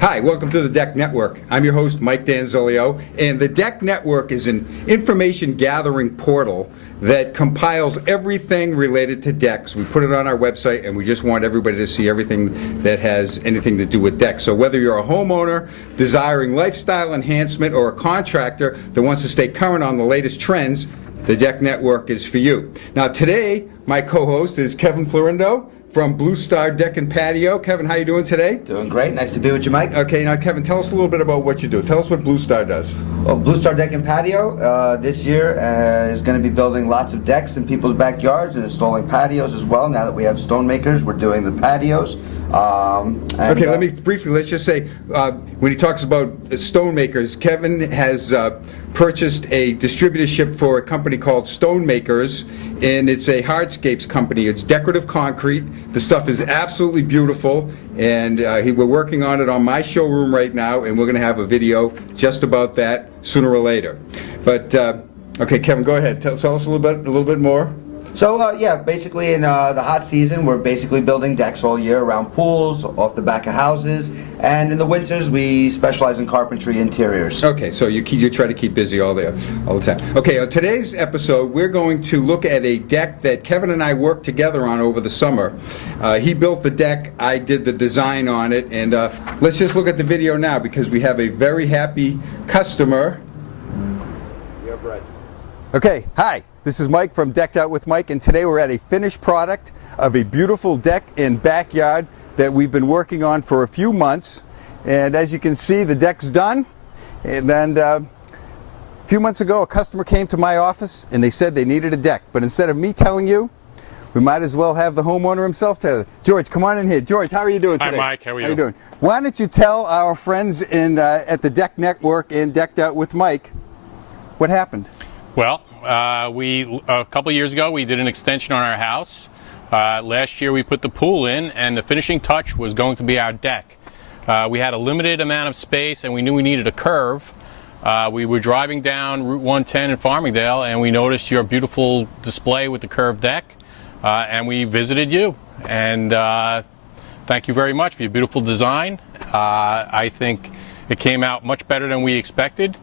Hi, welcome to the Deck Network. I'm your host, Mike Danzilio, and the Deck Network is an information gathering portal that compiles everything related to decks. We put it on our website, and we just want everybody to see everything that has anything to do with decks. So whether you're a homeowner desiring lifestyle enhancement or a contractor that wants to stay current on the latest trends, the Deck Network is for you. Now today, my co-host is Kevin Florindo from Blue Star Deck and Patio. Kevin, how you doing today? Doing great. Nice to be with you, Mike. Okay, now Kevin, tell us a little bit about what you do. Tell us what Blue Star does. Well, Blue Star Deck and Patio this year is going to be building lots of decks in people's backyards and installing patios as well. Now that we have stonemakers, we're doing the patios. Okay, let's just say, when he talks about stonemakers, Kevin has purchased a distributorship for a company called Stonemakers, and it's a hardscapes company. It's decorative concrete. The stuff is absolutely beautiful, and we're working on it on my showroom right now, and we're going to have a video just about that sooner or later. But okay, Kevin, go ahead. Tell us a little bit more. So yeah, basically in the hot season, we're basically building decks all year around pools, off the back of houses, and in the winters we specialize in carpentry interiors. Okay, so you try to keep busy all the time. Okay, on today's episode, we're going to look at a deck that Kevin and I worked together on over the summer. He built the deck, I did the design on it, and let's just look at the video now because we have a very happy customer. Yeah, right. Okay, hi. This is Mike from Decked Out with Mike, and today we're at a finished product of a beautiful deck and backyard that we've been working on for a few months. And as you can see, the deck's done. And then a few months ago, a customer came to my office and they said they needed a deck. But instead of me telling you, we might as well have the homeowner himself tell you. George, come on in here. George, how are you doing today? Hi, Mike. How are you? How are you doing? Why don't you tell our friends at the Deck Network and Decked Out with Mike what happened? Well, a couple of years ago, we did an extension on our house. Last year, we put the pool in, and the finishing touch was going to be our deck. We had a limited amount of space, and we knew we needed a curve. We were driving down Route 110 in Farmingdale, and we noticed your beautiful display with the curved deck, and we visited you. And thank you very much for your beautiful design. I think it came out much better than we expected.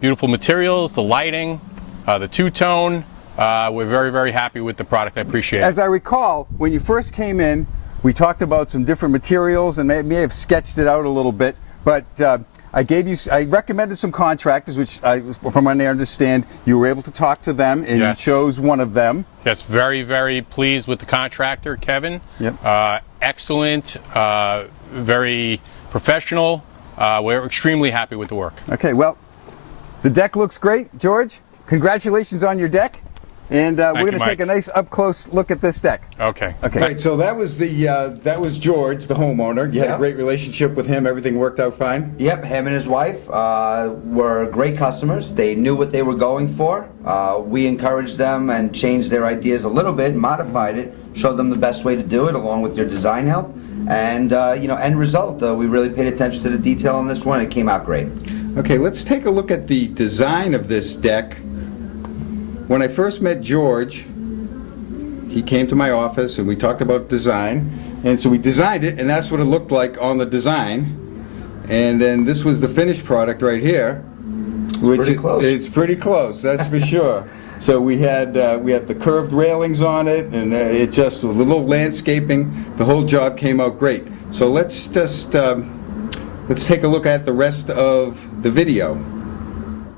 Beautiful materials, the lighting, the two-tone. We're very, very happy with the product. I appreciate it. As I recall, when you first came in, we talked about some different materials and may have sketched it out a little bit, but I recommended some contractors, which from what I understand, you were able to talk to them and Yes. You chose one of them. Yes, very, very pleased with the contractor, Kevin. Yep. Excellent, very professional. We're extremely happy with the work. Okay, well, the deck looks great, George. Congratulations on your deck, and we're going to take a nice up-close look at this deck. Okay. Okay. Right, so that was George, the homeowner. You had a great relationship with him. Everything worked out fine. Yep, him and his wife were great customers. They knew what they were going for. We encouraged them and changed their ideas a little bit, modified it, showed them the best way to do it along with your design help. And end result, we really paid attention to the detail on this one. It came out great. Okay, let's take a look at the design of this deck. When I first met George, he came to my office and we talked about design, and so we designed it, and that's what it looked like on the design. And then this was the finished product right here, which pretty close. It's pretty close, that's for sure. So we had the curved railings on it, and it just a little landscaping. The whole job came out great. So let's just let's take a look at the rest of the video.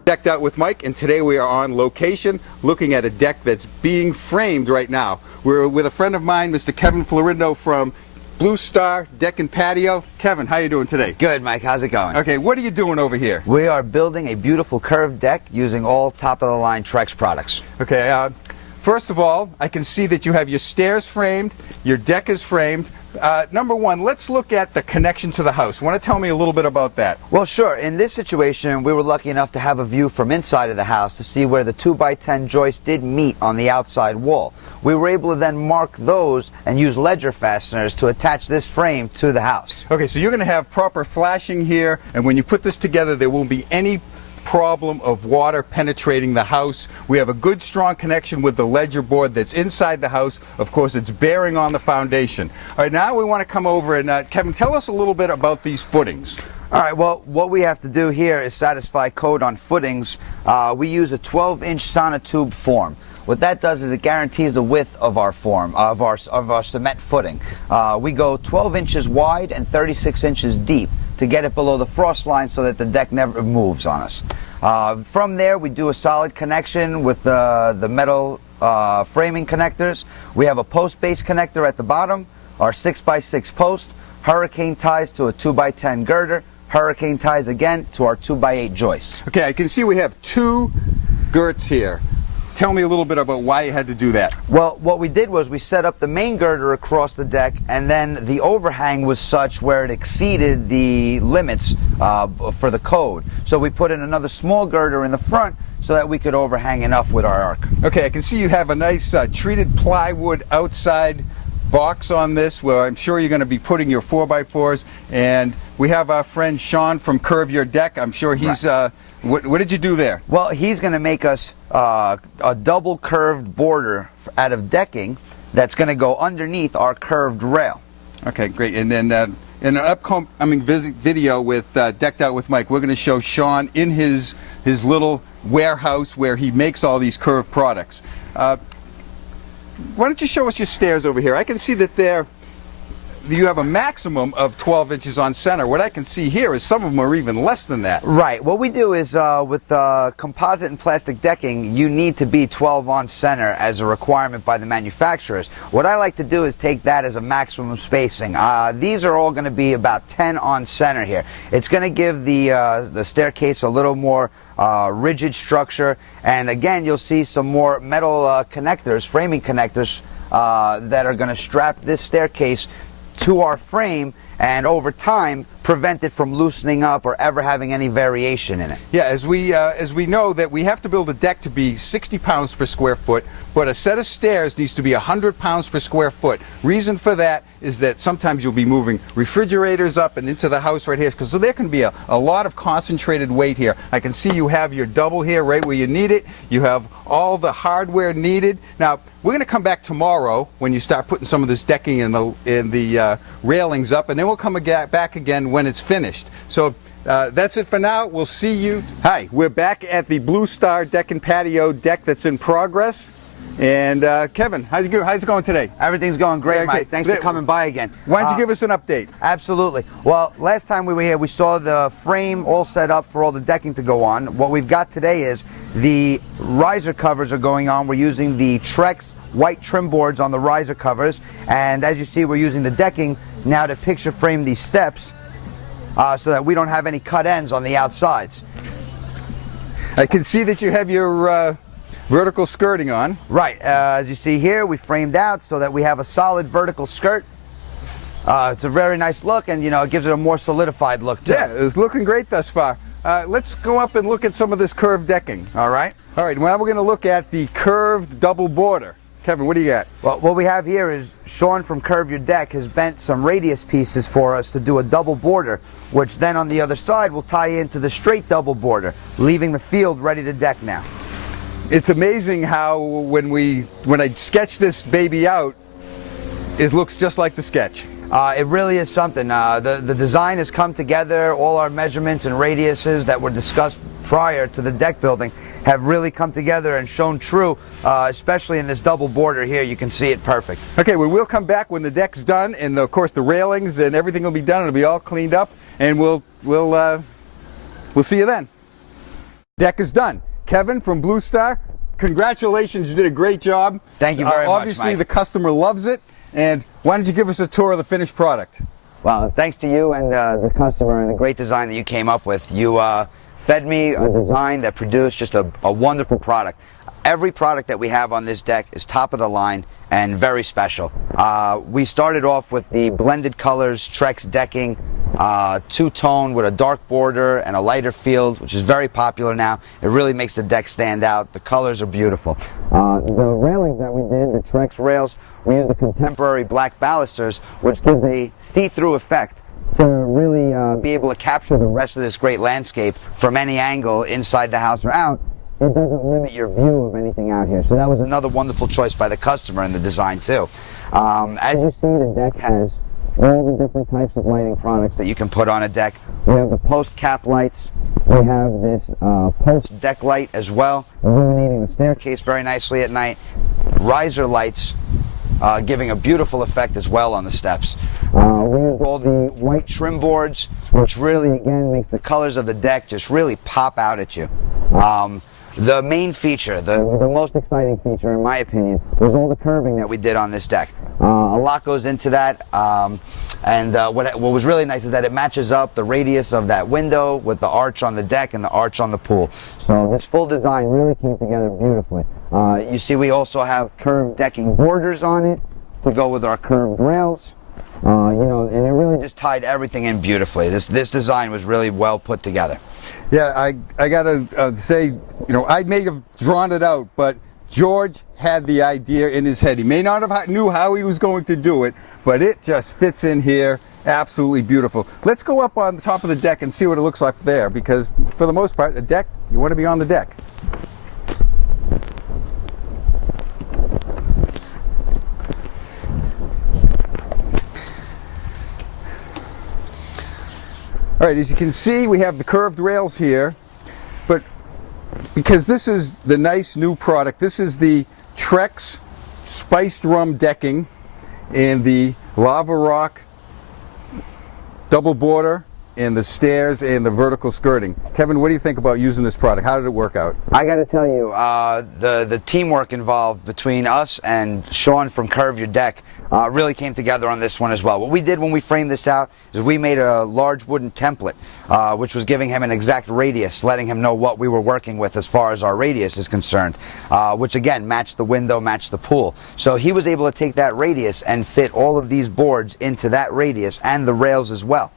Decked Out with Mike, and today we are on location looking at a deck that's being framed right now. We're with a friend of mine, Mr. Kevin Florindo from Blue Star Deck and Patio. Kevin, how are you doing today? Good, Mike. How's it going? Okay, what are you doing over here? We are building a beautiful curved deck using all top-of-the-line Trex products. Okay, first of all, I can see that you have your stairs framed, your deck is framed. Number one, let's look at the connection to the house. Want to tell me a little bit about that? Well, sure. In this situation, we were lucky enough to have a view from inside of the house to see where the 2x10 joist did meet on the outside wall. We were able to then mark those and use ledger fasteners to attach this frame to the house. Okay, so you're going to have proper flashing here, and when you put this together, there won't be any problem of water penetrating the house. We have a good, strong connection with the ledger board that's inside the house. Of course, it's bearing on the foundation. All right, now we want to come over and, Kevin, tell us a little bit about these footings. All right, well, what we have to do here is satisfy code on footings. We use a 12-inch sonotube form. What that does is it guarantees the width of our form, of our cement footing. We go 12 inches wide and 36 inches deep to get it below the frost line so that the deck never moves on us. From there, we do a solid connection with the metal framing connectors. We have a post-base connector at the bottom, our 6x6 post, hurricane ties to a 2x10 girder, hurricane ties again to our 2x8 joist. Okay, I can see we have two girts here. Tell me a little bit about why you had to do that. Well, what we did was we set up the main girder across the deck, and then the overhang was such where it exceeded the limits for the code. So we put in another small girder in the front so that we could overhang enough with our arc. Okay, I can see you have a nice treated plywood outside box on this where I'm sure you're going to be putting your 4x4s, and we have our friend Sean from Curve Your Deck. I'm sure he's right. What did you do there? Well, he's going to make us a double curved border out of decking that's going to go underneath our curved rail. Okay, great. And then in an upcoming video with Decked Out with Mike, we're going to show Sean in his little warehouse where he makes all these curved products. Why don't you show us your stairs over here? I can see that you have a maximum of 12 inches on center. What I can see here is some of them are even less than that. Right. What we do is with composite and plastic decking, you need to be 12 on center as a requirement by the manufacturers. What I like to do is take that as a maximum spacing. These are all going to be about 10 on center here. It's going to give the staircase a little more rigid structure, and again you'll see some more metal connectors, framing connectors that are going to strap this staircase to our frame and over time prevent it from loosening up or ever having any variation in it. Yeah, as we know that we have to build a deck to be 60 pounds per square foot, but a set of stairs needs to be 100 pounds per square foot. Reason for that is that sometimes you'll be moving refrigerators up and into the house right here, because so there can be a lot of concentrated weight here. I can see you have your double here right where you need it. You have all the hardware needed. Now, we're going to come back tomorrow when you start putting some of this decking and the railings up, and then we'll come back again when it's finished. So that's it for now. We'll see you. Hi, we're back at the Blue Star Deck and Patio deck that's in progress. And Kevin, how's it going today? Everything's going great, Okay. Mike. Thanks for coming by again. Why don't you give us an update? Absolutely. Well, last time we were here, we saw the frame all set up for all the decking to go on. What we've got today is the riser covers are going on. We're using the Trex white trim boards on the riser covers, and as you see, we're using the decking now to picture frame these steps so that we don't have any cut ends on the outsides. I can see that you have your vertical skirting on. Right. As you see here, we framed out so that we have a solid vertical skirt. It's a very nice look, and it gives it a more solidified look too. Yeah, it's looking great thus far. Let's go up and look at some of this curved decking. All right. All right, now we're going to look at the curved double border. Kevin, what do you got? Well, what we have here is Sean from Curve Your Deck has bent some radius pieces for us to do a double border, which then on the other side will tie into the straight double border, leaving the field ready to deck now. It's amazing how when I sketch this baby out, it looks just like the sketch. It really is something. The design has come together. All our measurements and radiuses that were discussed prior to the deck building have really come together and shown true, especially in this double border here. You can see it perfect. Okay, well, we'll come back when the deck's done, and of course the railings and everything will be done. It'll be all cleaned up, and we'll see you then. Deck is done. Kevin from Blue Star, congratulations, you did a great job. Thank you very much, Obviously, Mike. the customer loves it, and why don't you give us a tour of the finished product? Well, thanks to you and the customer and the great design that you came up with. You fed me a design that produced just a wonderful product. Every product that we have on this deck is top of the line and very special. We started off with the blended colors Trex decking, two-tone with a dark border and a lighter field, which is very popular now. It really makes the deck stand out. The colors are beautiful. The railings that we did, the Trex rails, we used the contemporary black balusters, which gives a see-through effect to really be able to capture the rest of this great landscape from any angle inside the house or out, it doesn't limit your view of anything out here. So that was another wonderful choice by the customer in the design too. As you see, the deck has all the different types of lighting products that you can put on a deck. We have the post cap lights. We have this post deck light as well, illuminating the staircase very nicely at night. Riser lights, giving a beautiful effect as well on the steps. We used all the white trim boards, which really, again, makes the colors of the deck just really pop out at you. The main feature, the most exciting feature in my opinion, was all the curving that we did on this deck. A lot goes into that, and what was really nice is that it matches up the radius of that window with the arch on the deck and the arch on the pool. So this full design really came together beautifully. You see we also have curved decking borders on it to go with our curved rails. You know, and it really just tied everything in beautifully. This design was really well put together. Yeah, I gotta say, you know, I may have drawn it out, but George had the idea in his head. He may not have knew how he was going to do it, but it just fits in here absolutely beautiful. Let's go up on the top of the deck and see what it looks like there, because for the most part, a deck, you want to be on the deck. All right, as you can see, we have the curved rails here, but because this is the nice new product, this is the Trex Spiced Rum decking and the lava rock double border and the stairs and the vertical skirting. Kevin, what do you think about using this product? How did it work out? I got to tell you, the teamwork involved between us and Sean from Curve Your Deck really came together on this one as well. What we did when we framed this out is we made a large wooden template, which was giving him an exact radius, letting him know what we were working with as far as our radius is concerned, which again matched the window, matched the pool. So he was able to take that radius and fit all of these boards into that radius and the rails as well.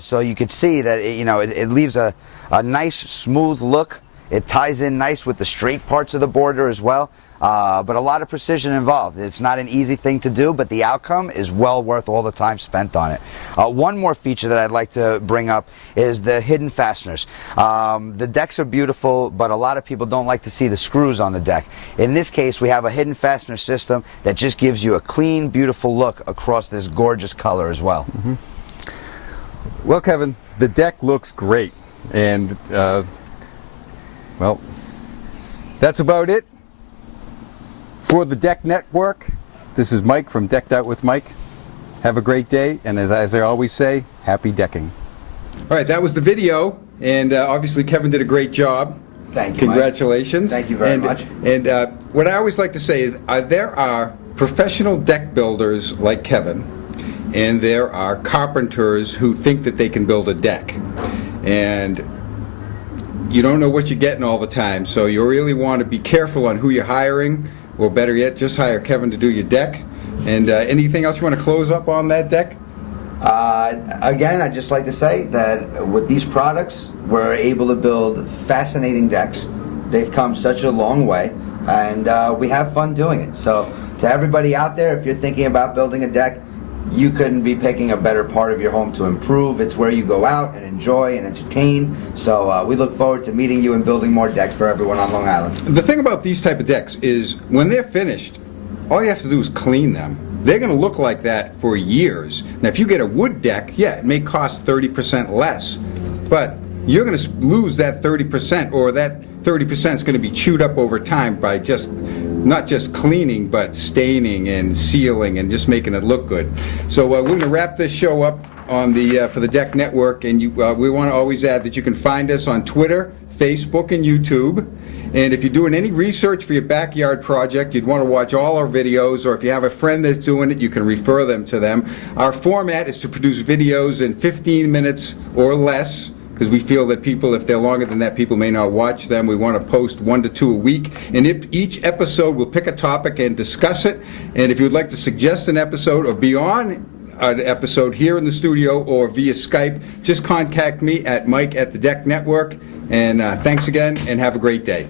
So you could see that it leaves a nice smooth look. It ties in nice with the straight parts of the border as well, but a lot of precision involved. It's not an easy thing to do, but the outcome is well worth all the time spent on it. One more feature that I'd like to bring up is the hidden fasteners. The decks are beautiful, but a lot of people don't like to see the screws on the deck. In this case, we have a hidden fastener system that just gives you a clean, beautiful look across this gorgeous color as well. Mm-hmm. Well, Kevin, the deck looks great, and well, that's about it for the Deck Network. This is Mike from Decked Out with Mike. Have a great day, and as I always say, happy decking. All right, that was the video, and obviously Kevin did a great job. Thank you, Congratulations. Mike. Thank you very much. And what I always like to say is there are professional deck builders like Kevin, and there are carpenters who think that they can build a deck. And you don't know what you're getting all the time, so you really want to be careful on who you're hiring, or better yet, just hire Kevin to do your deck. And anything else you want to close up on that deck? Again, I'd just like to say that with these products, we're able to build fascinating decks. They've come such a long way, and we have fun doing it. So to everybody out there, if you're thinking about building a deck, you couldn't be picking a better part of your home to improve. It's where you go out and enjoy and entertain. So we look forward to meeting you and building more decks for everyone on Long Island. The thing about these type of decks is when they're finished, all you have to do is clean them. They're going to look like that for years. Now, if you get a wood deck, yeah, it may cost 30% less, but you're going to lose that 30%, or that 30% is going to be chewed up over time by just not just cleaning, but staining and sealing and just making it look good. So we're going to wrap this show up on the for the Deck Network, and we want to always add that you can find us on Twitter, Facebook, and YouTube. And if you're doing any research for your backyard project, you'd want to watch all our videos, or if you have a friend that's doing it, you can refer them to them. Our format is to produce videos in 15 minutes or less, because we feel that people, if they're longer than that, people may not watch them. We want to post 1 to 2 a week. And if each episode, we'll pick a topic and discuss it. And if you'd like to suggest an episode or be on an episode here in the studio or via Skype, just contact me at Mike at the Deck Network. And thanks again, and have a great day.